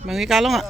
Mang Ikalong ạ.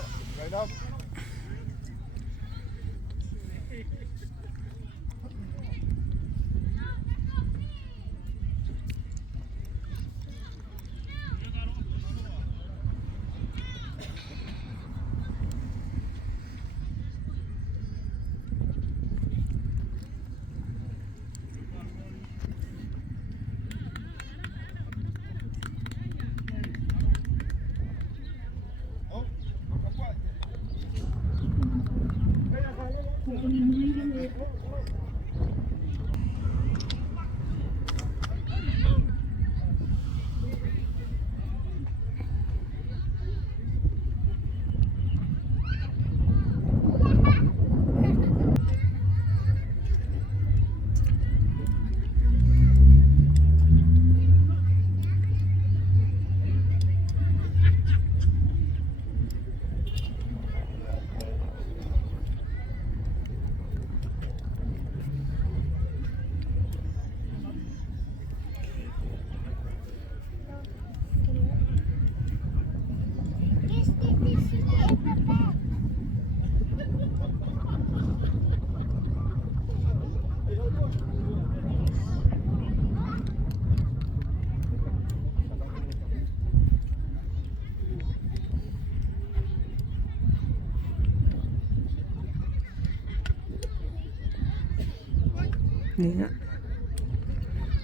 Iya.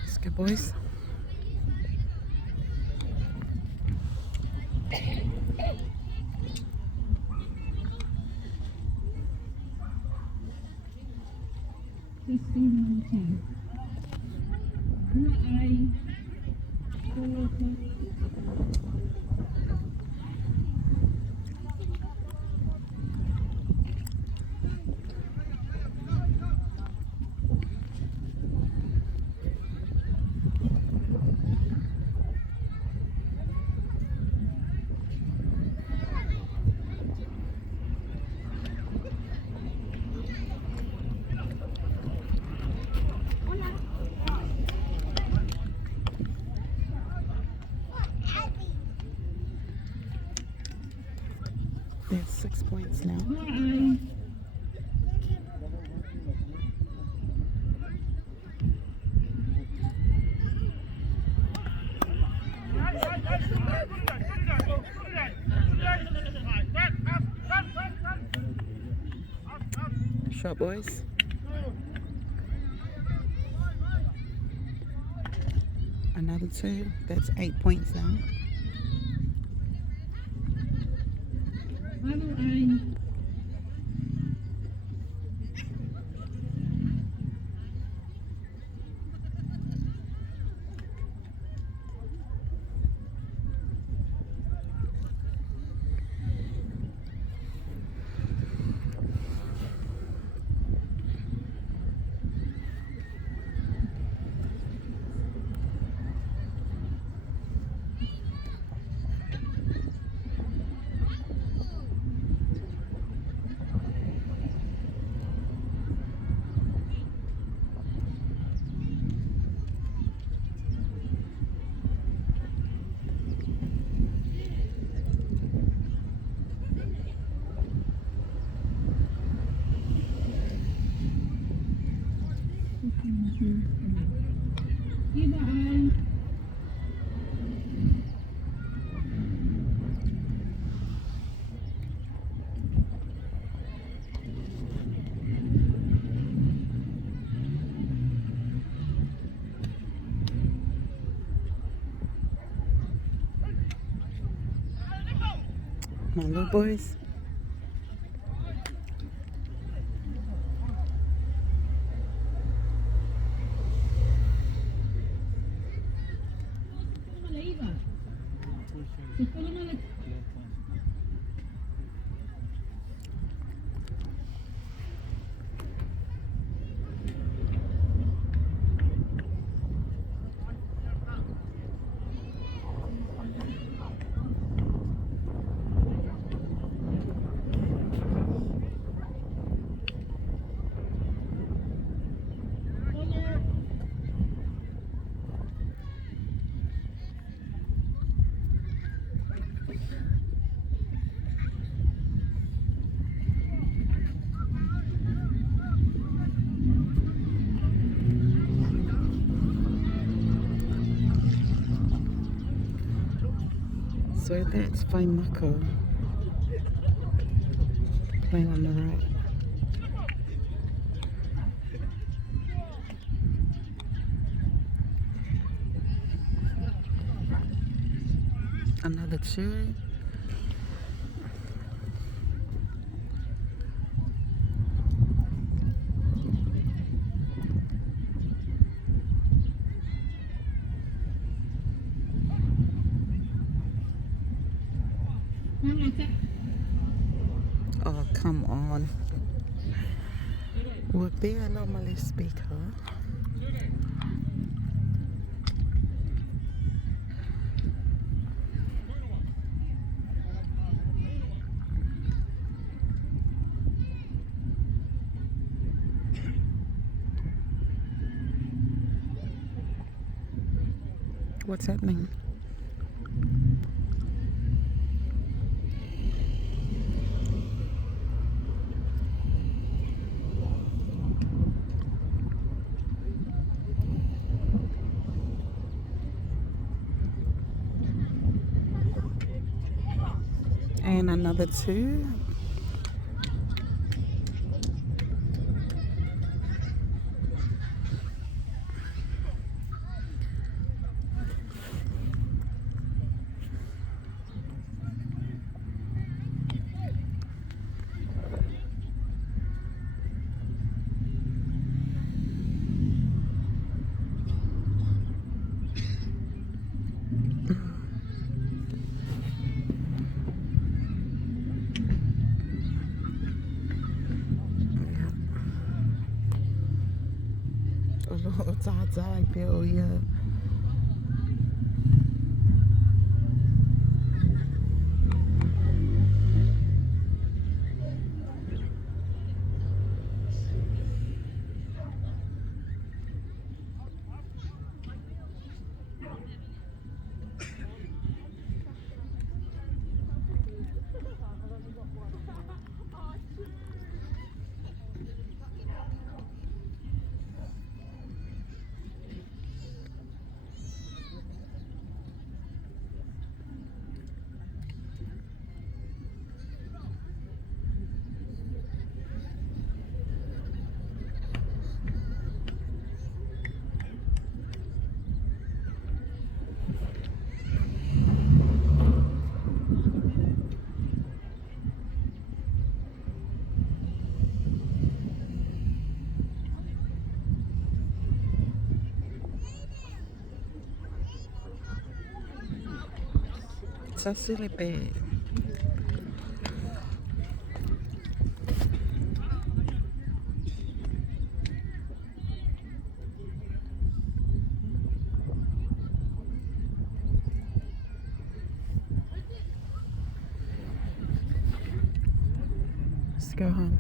Let's go, boys. There's 6 points now. Shot, boys. Another 2. That's 8 points now. Come on, little boys. So that's Waimaku playing on the right. Another two. Oh, come on. Would be a normally speaker. What's happening? And another two. It's a bill, yeah. It's a silly bad. Let's go home.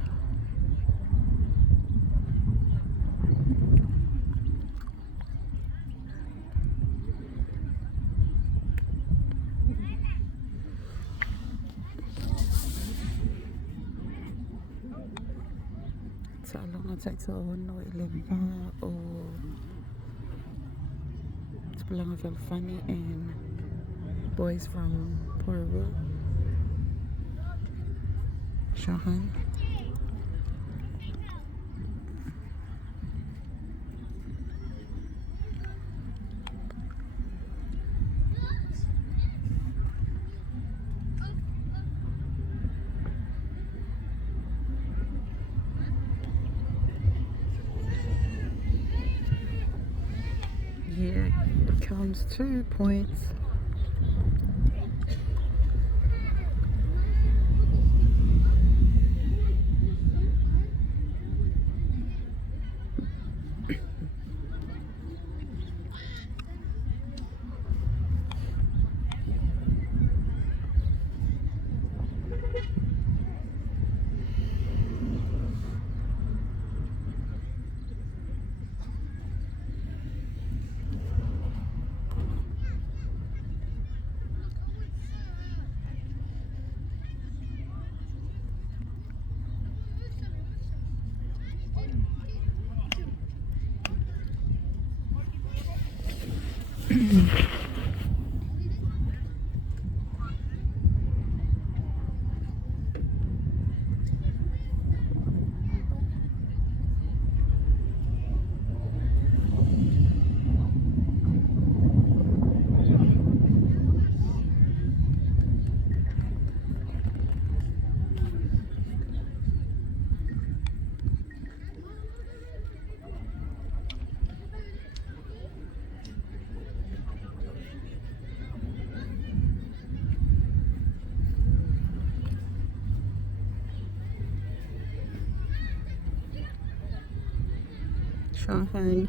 So how long it takes to know 11 or it's belong to Funny and boys from Poru. Shahan. Yeah, comes 2 points. Shahan.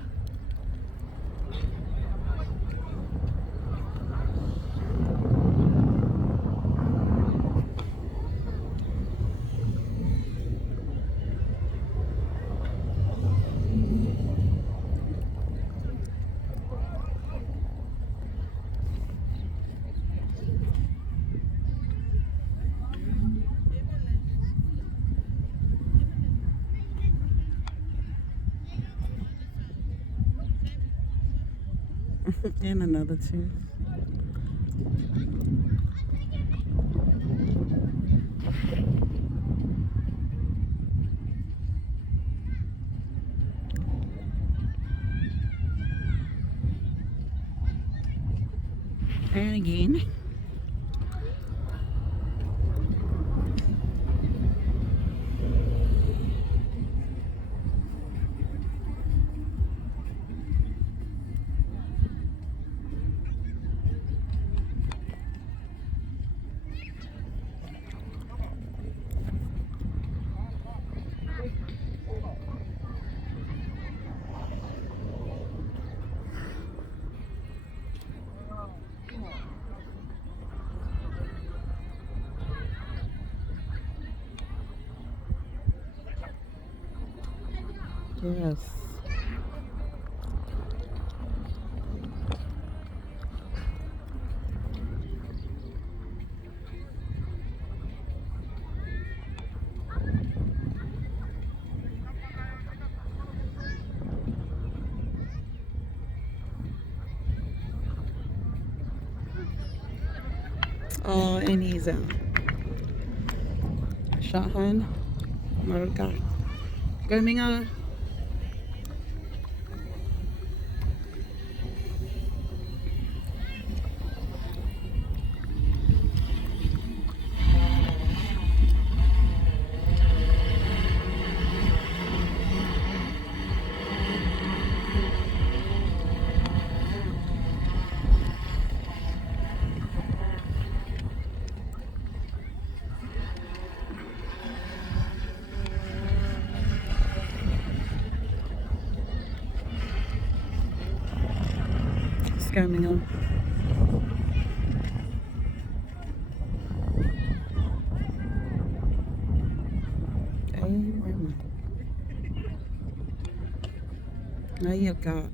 And another two. And again. Yes. Oh, and he's Shahan. Marga. Go Minga. Let's go Minga. Hey, where am I? There you go.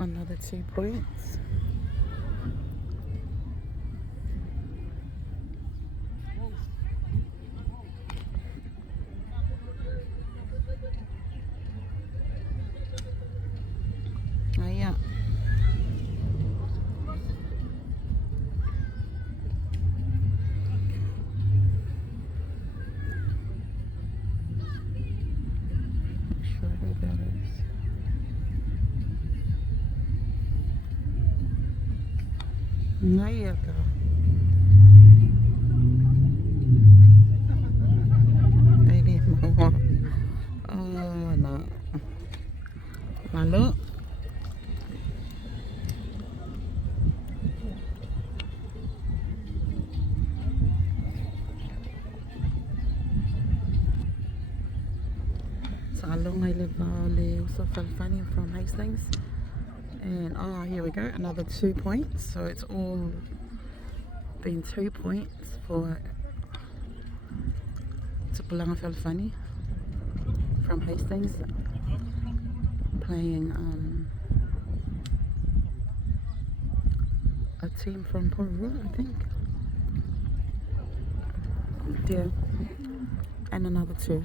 Another 2 points. Oh, yeah. Sure who that is. There you go. Maybe more. Oh, no. Malo. Salong I live also Falfani from Hastings. And oh, here we go, another 2 points. So it's all been 2 points for Tupulanga Falfani from Hastings playing a team from Peru, I think. Yeah, and another 2.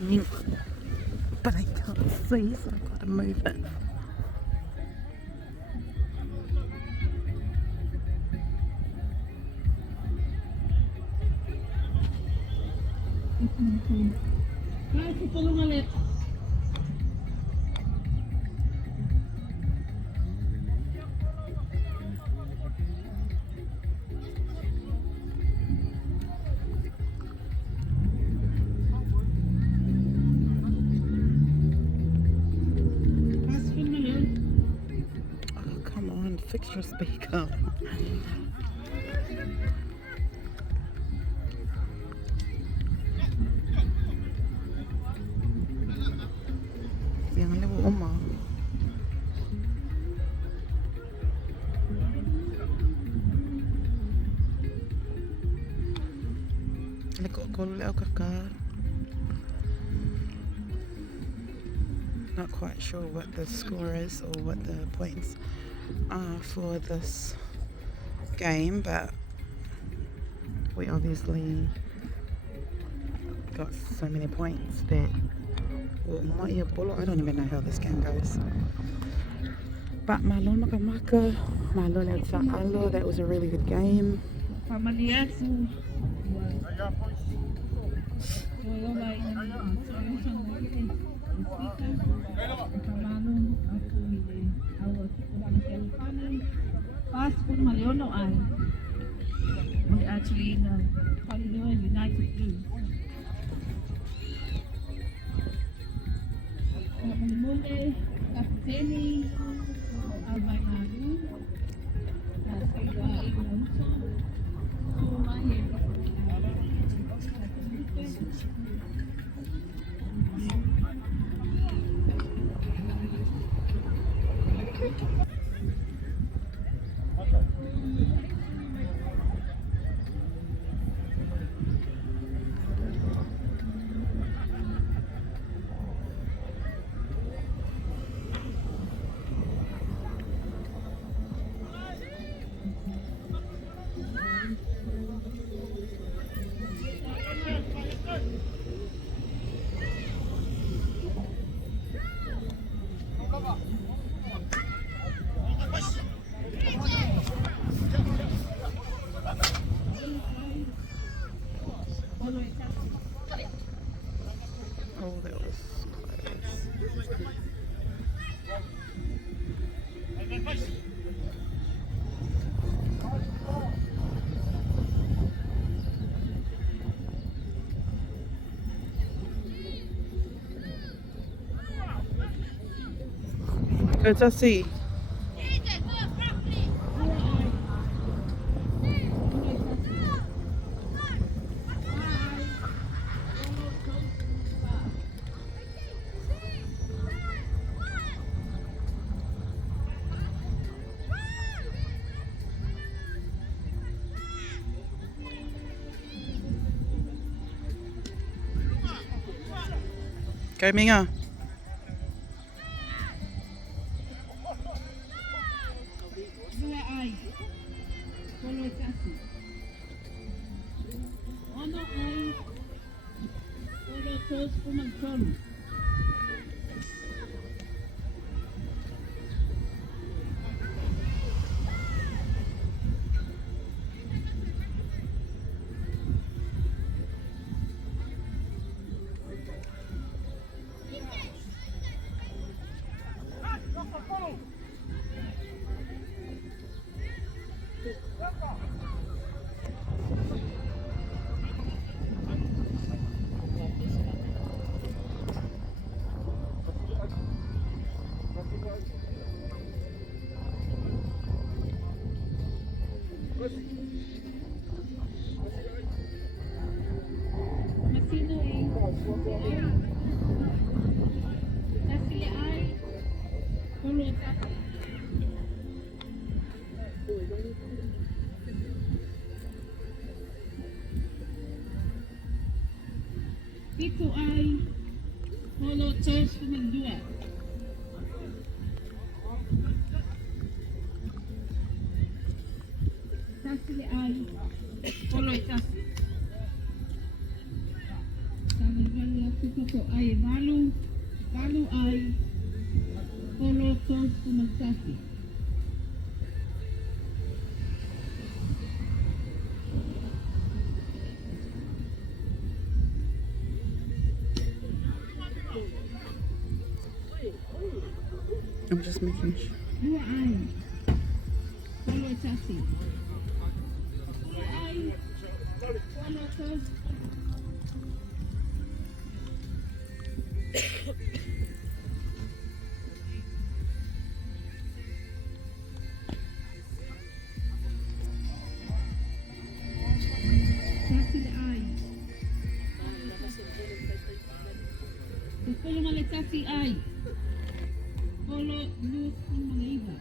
me, but I can't see, so I've got to move it. Oh, come on, fix your speaker. Yang level Oma. Not quite sure what the score is or what the points are for this game, but we obviously got so many points that I don't even know how this game goes. But Malon Makamaka, Malon El Sa'alo, that was a really good game. Pas pun Maliono ay we actually in Palilua United do. Malimule, Kapiteni, Albaynaru, Sila Ignonso, Sumahe, Oh, that was close. Good to see. Go Minga. Itu ay Polo Church Pumandua. Tasili ay Polo Church. Sabi niya, ito ay Taffy. I'm just making sure. Dua ai. Follow Taffy. Dua ai. Follow Taffy. Taffy the ai. Follow male Taffy ai. Follow Luz con Maneiva.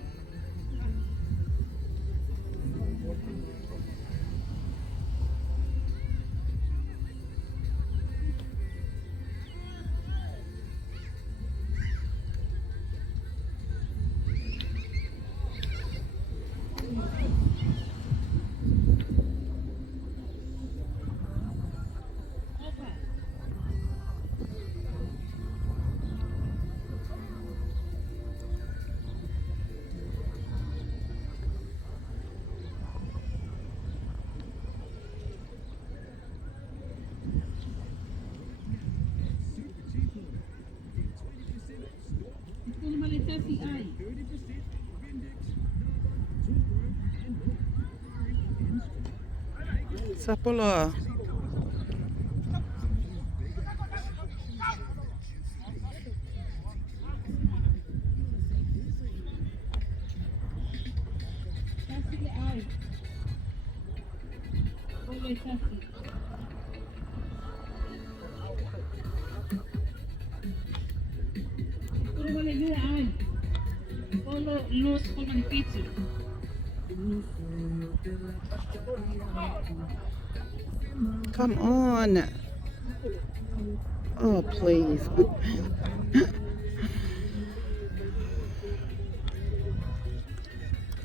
Opa. Follow male Taffy ai. Sapolo. Taffy the ai. Follow Taffy. Follow male Lua ai. Follow Luz con Manipizio. Come on. Oh, please.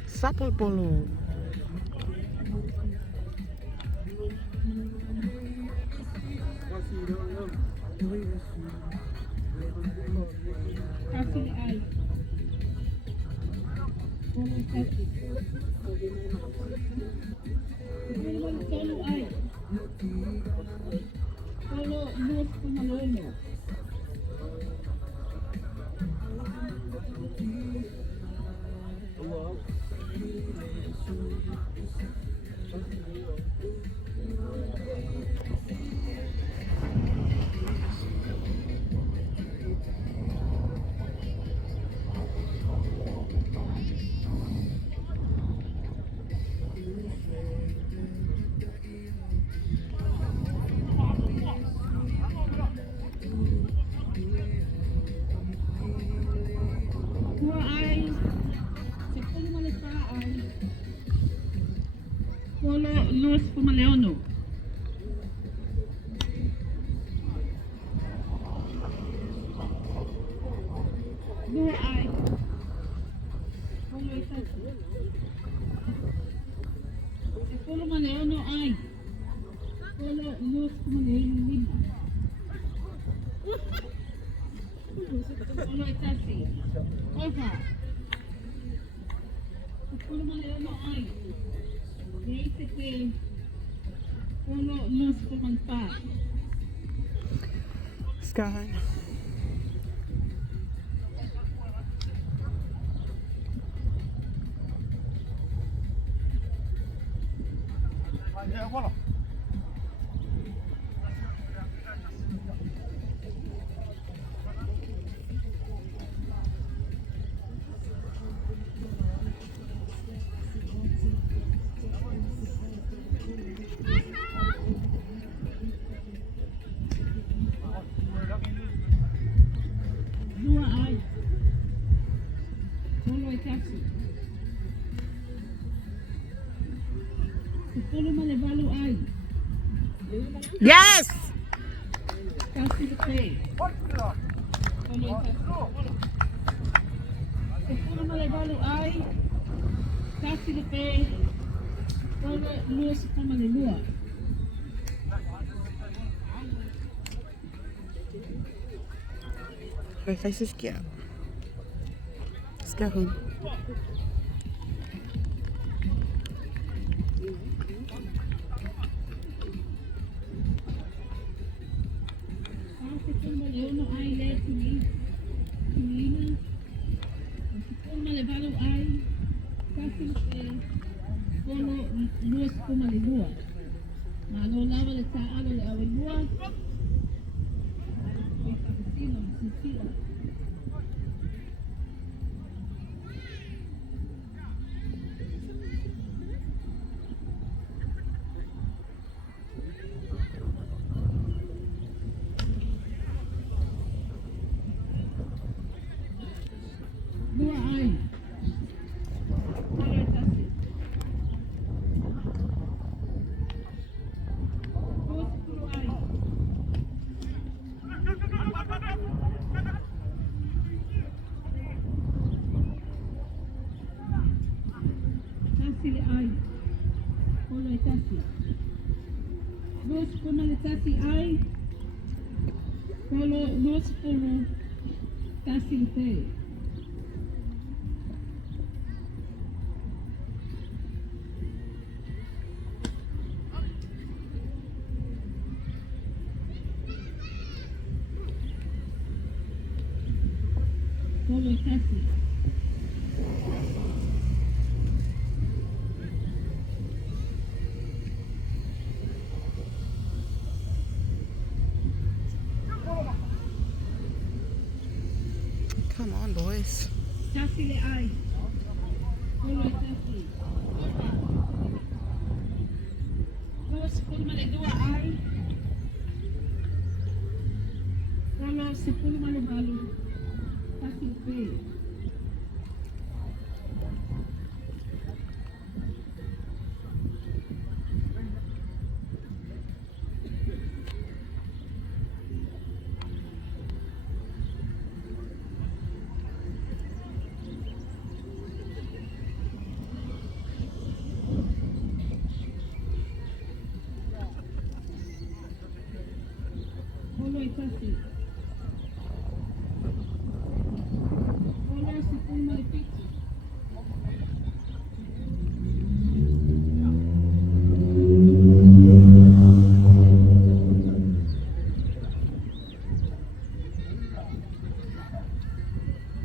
Sapolo. Taffy the ai. Follow Taffy. Follow male Solo ai. Follow Luz con Malolo. Dua ai. Se follow male Pa ai. Follow Luz con Maleono. Dua ai. Follow Taffy. Se follow Maleono ai. Follow Luz con Maleono lima. Follow Taffy. Opa. Se follow Maleono ai. Dice que follow Luz con Manpa. Let's go home. Dua ai. Follow Taffy. Se follow male Valu ai. Yes! Taffy the Pay. Follow Taffy. Se follow male Valu ai. Taffy the Pay. Follow Luz con Malelua. Her face is cute. Let's go home. Sekol Maleono ay le Tulina. Sekol Malevalo ay kasi Polo Luas ko malibua. Malo lava le sa alo le awalua. Sino, sisila. Dua ay. Polo tasi. Dua sepuluh ay. Tasi le ay. Polo tasi. Dua sepuluh le tasi ay. Polo dua sepuluh tasi le te. Polo tasi. Come on, boys. Tasi le ay. Polo tasi. Dua sepuluh male dua ay. Polo sepuluh male balu. Tasi le pe. Polo tasi. Polo sepuluh male pichi.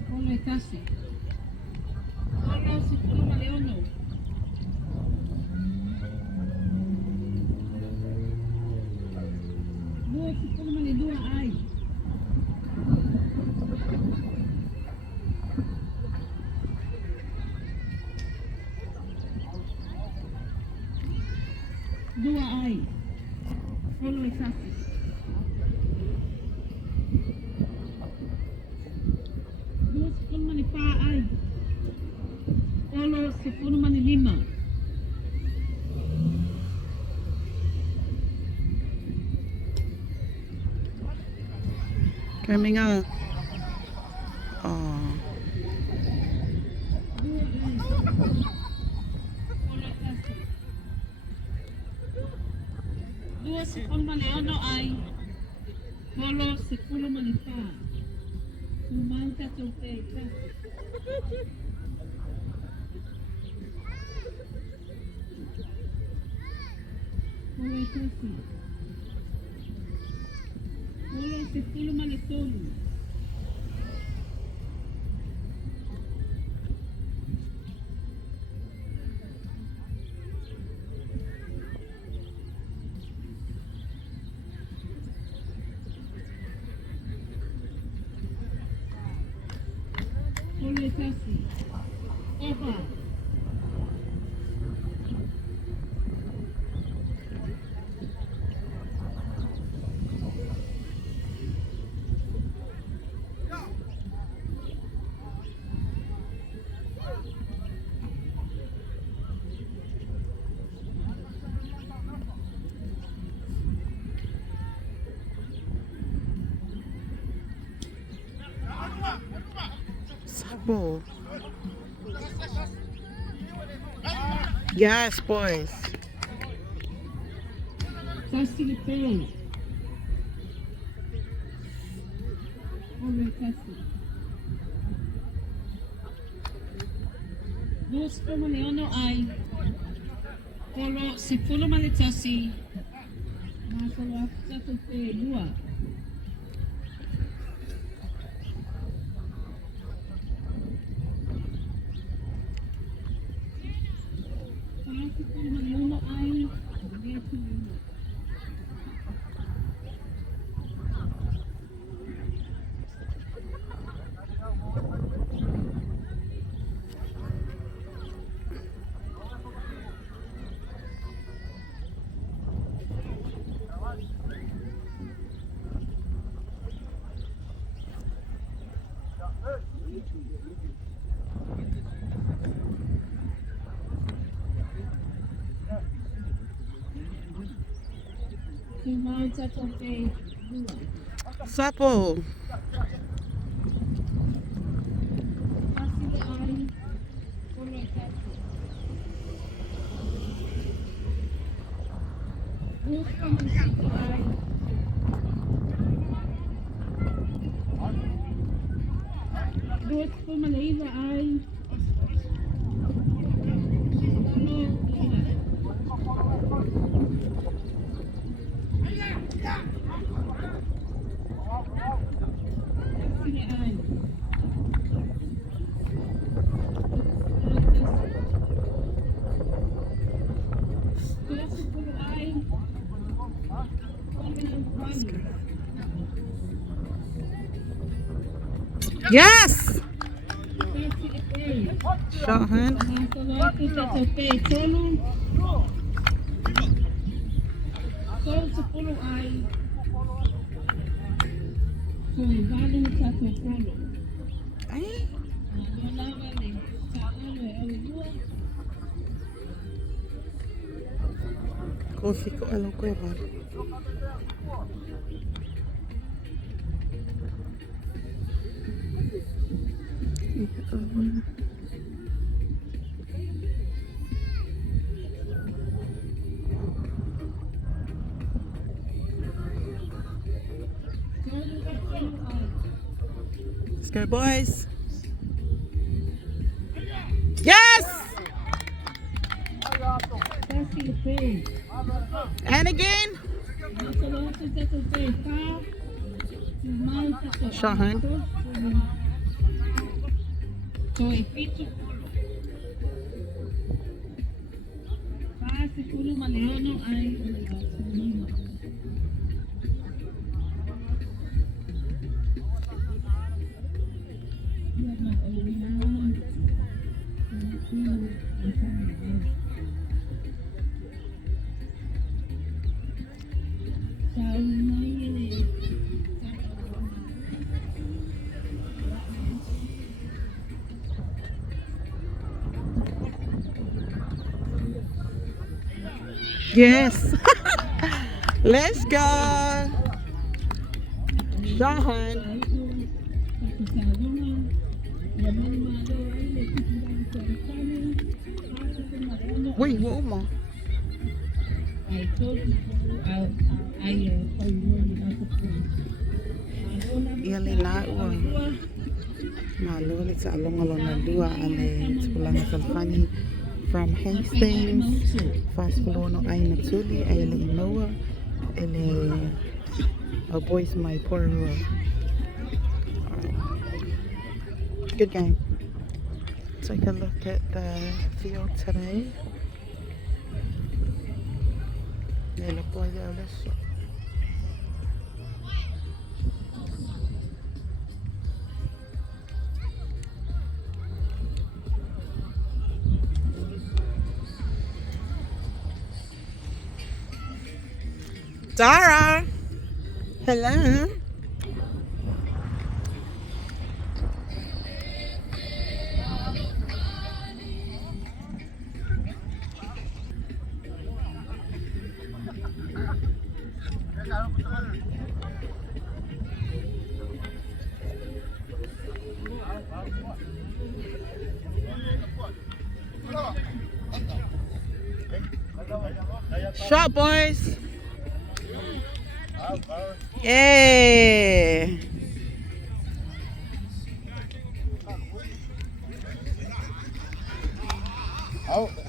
Polo tasi. Polo sepuluh male ono. Dua sepuluh male dua ay. Dua ay. Polo tasi. Dua sepuluh male pa ay. Polo sepuluh male lima. Coming up. Oh. Dua ay. Polo tasi. Dua sepuluh male ono ay. Polo sepuluh male pa. Sumanta tupe tasi. Polo tasi. Polo sepuluh male tolu. Polo tasi. Opa. Sabo. Yes, boys. Tasi le pe. Polo tasi. Dos Leono ay si pulo malitasi masalo sa tupe dua. Si pulo Leono ay si mau sa tupe dua. Sapo. Dos po Malayla ay Yes! Shot hand. Ay. Coffee ko alam ko ba? Let's go, boys. Yes! And again. Shot hand. Si pulo Leono ay Yes. Let's go. Shot hand. Wait, what more? I told you Yali na uwa. Maloli sa along na dua ale tulang salfani from Hastings. Fast no ay natuli ay ali Noah ele a boys my poor room. Good game. Take a look at the field today. Nella poi adesso. Dara, hello. Shot, boys. Yeah. I'll